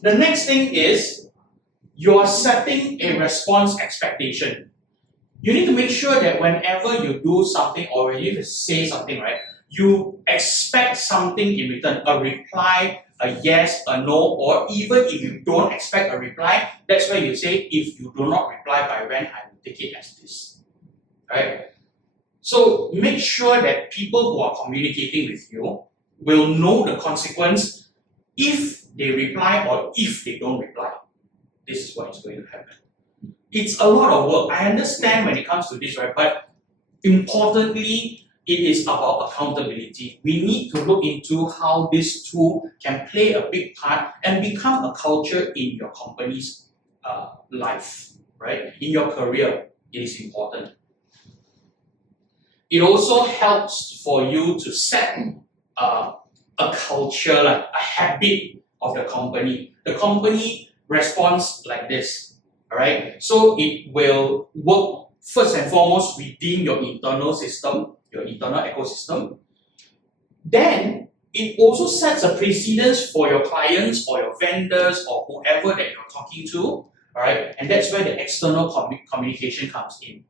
The next thing is you are setting a response expectation. You need to make sure that whenever you do something or when you say something, right, you expect something in return, a reply, a yes, a no, or even if you don't expect a reply, that's where you say, if you do not reply by when, I will take it as this. Right? So make sure that people who are communicating with you will know the consequence if they reply or if they don't reply. This is what is going to happen. It's a lot of work. I understand when it comes to this, right? But importantly, it is about accountability. We need to look into how this tool can play a big part and become a culture in your company's life, right? In your career, it is important. It also helps for you to set a culture, like a habit of the company. The company responds like this, all right? So it will work first and foremost within your internal system, your internal ecosystem. Then it also sets a precedence for your clients or your vendors or whoever that you're talking to, all right? And that's where the external communication comes in.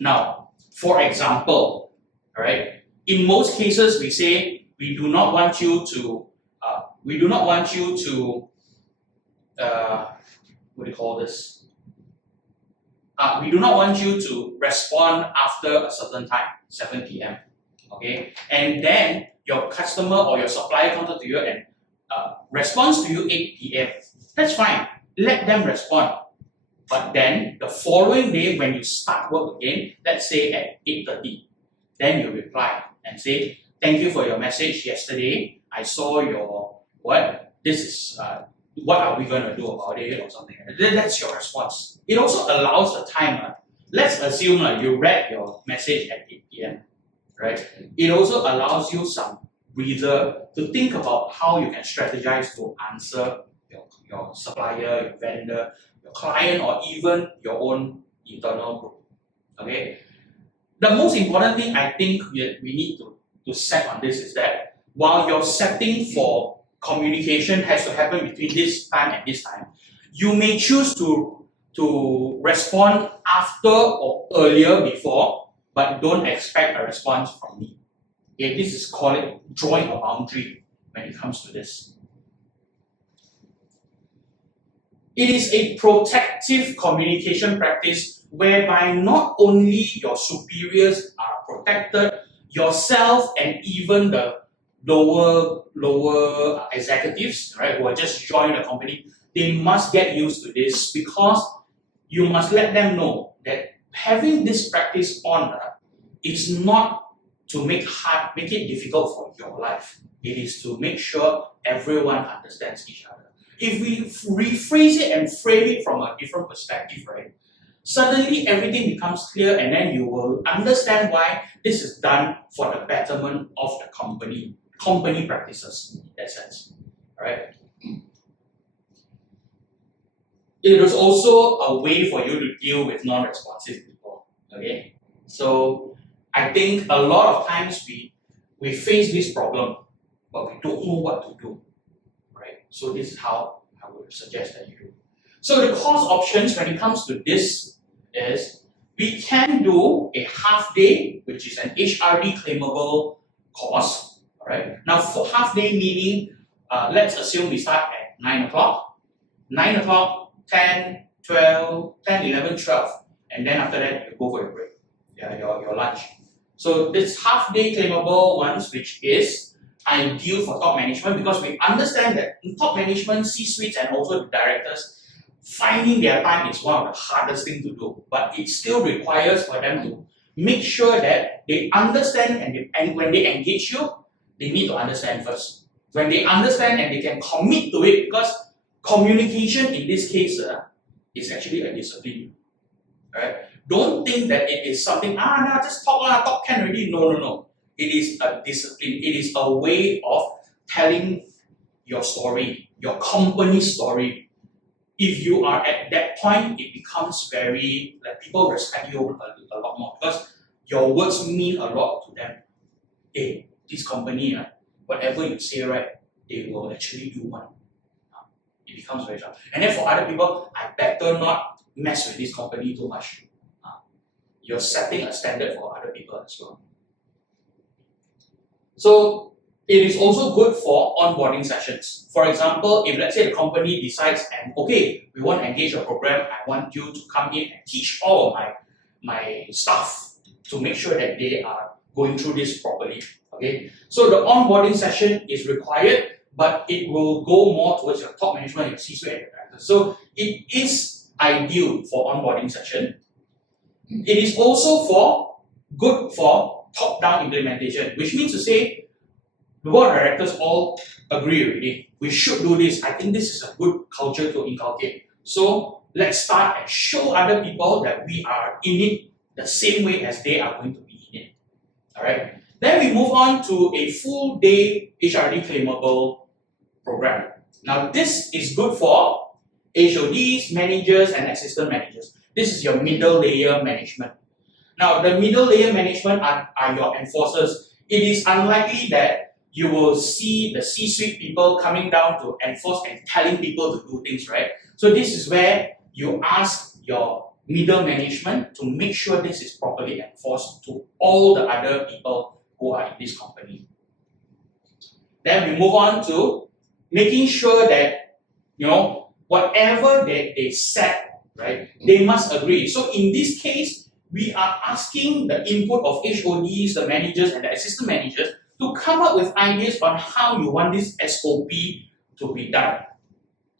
What For example, right? In most cases, we say we do not want you to. What do you call this? We do not want you to respond after a certain time, 7 p.m. Okay, and then your customer or your supplier comes to you and responds to you 8 p.m. That's fine. Let them respond. But then the following day, when you start work again, let's say at 8:30, then you reply and say, "Thank you for your message yesterday. I saw your what? This is what are we going to do about it or something." That's your response. It also allows the time. Let's assume you read your message at 8 p.m. Right? It also allows you some breather to think about how you can strategize to answer your supplier, your vendor, your client, or even your own internal group. Okay. The most important thing I think we need to set on this is that while your setting for communication has to happen between this time and this time, you may choose to respond after or earlier before, but don't expect a response from me. Okay, this is called drawing a boundary when it comes to this. It is a protective communication practice whereby not only your superiors are protected, yourself and even the lower executives, right, who are just joined the company, they must get used to this because you must let them know that having this practice on it's not to make it difficult for your life. It is to make sure everyone understands each other. If we rephrase it and frame it from a different perspective, right, suddenly everything becomes clear and then you will understand why this is done for the betterment of the company practices in that sense. Alright. It is also a way for you to deal with non-responsive people. Okay? So I think a lot of times we face this problem, but we don't know what to do. Right? So this is how I would suggest that you do. So the course options when it comes to this is we can do a half day, which is an HRD claimable course. Alright. Now for half day meaning, let's assume we start at 9 o'clock. 9 o'clock, 10, 12, 10, 11, 12. And then after that you go for your break. Yeah, your lunch. So this half day claimable ones, which is ideal for top management because we understand that in top management, C-suites and also the directors, finding their time is one of the hardest things to do. But it still requires for them to make sure that they understand and when they engage you, they need to understand first. When they understand and they can commit to it, because communication in this case is actually a discipline. Right? Don't think that it is something, no, just talk can already. No. It is a discipline. It is a way of telling your story, your company story. If you are at that point, it becomes very, people respect you a lot more because your words mean a lot to them. This company, whatever you say, right, they will actually do one. It becomes very tough. And then for other people, I better not mess with this company too much. You're setting a standard for other people as well. So it is also good for onboarding sessions. For example, if let's say the company decides, and okay, we want to engage a program, I want you to come in and teach all of my staff to make sure that they are going through this properly. Okay, so the onboarding session is required, but it will go more towards your top management, your C-suite, and your directors. So it is ideal for onboarding session. It is also good for top-down implementation, which means to say, the board of directors all agree already. We should do this. I think this is a good culture to inculcate. So let's start and show other people that we are in it the same way as they are going to be in it. Alright. Then we move on to a full day HRD claimable program. Now this is good for HODs, managers, and assistant managers. This is your middle layer management. Now the middle layer management are your enforcers. It is unlikely that you will see the C-suite people coming down to enforce and telling people to do things, right? So this is where you ask your middle management to make sure this is properly enforced to all the other people who are in this company. Then we move on to making sure that, whatever they set, right, they must agree. So in this case, we are asking the input of HODs, the managers, and the assistant managers to come up with ideas on how you want this SOP to be done,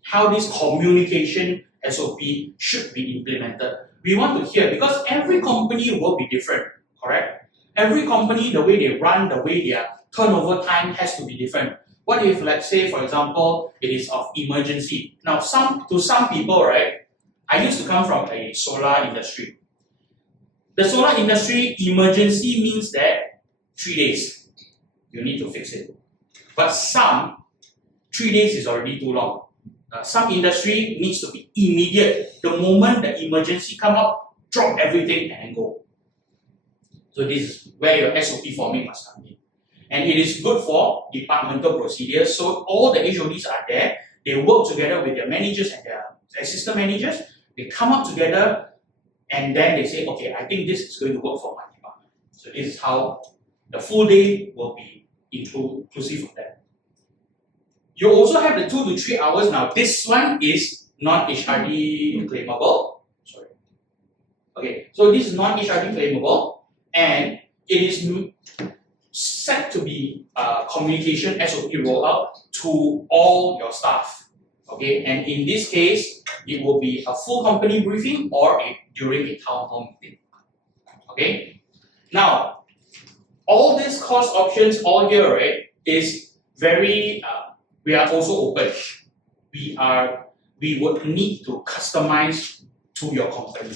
how this communication SOP should be implemented. We want to hear, because every company will be different, correct? Every company, the way they run, the way their turnover time has to be different. What if, let's say, for example, it is of emergency? Now, to some people, right, I used to come from a solar industry. The solar industry, emergency means that 3 days, you need to fix it. But 3 days is already too long. Some industry needs to be immediate. The moment the emergency come up, drop everything and go. So this is where your SOP forming must come in. And it is good for departmental procedures. So all the HODs are there. They work together with their managers and their assistant managers. They come up together and then they say, okay, I think this is going to work for my department. So this is how the full day will be inclusive of that. You also have the 2 to 3 hours. Now this one is non-HRD claimable. Sorry. Okay, so this is non-HRD claimable, and it is set to be communication SOP rollout to all your staff. Okay, and in this case, it will be a full company briefing or during a town hall meeting. Okay, now all these cost options all here, right, is very. We are also open. We would need to customize to your company.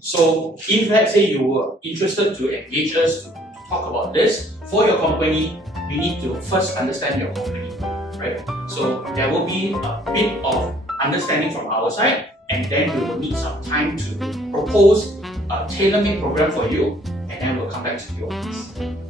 So if let's say you were interested to engage us to talk about this for your company, you need to first understand your company, right? So there will be a bit of understanding from our side, and then we will need some time to propose a tailor-made program for you, and then we'll come back to you on this.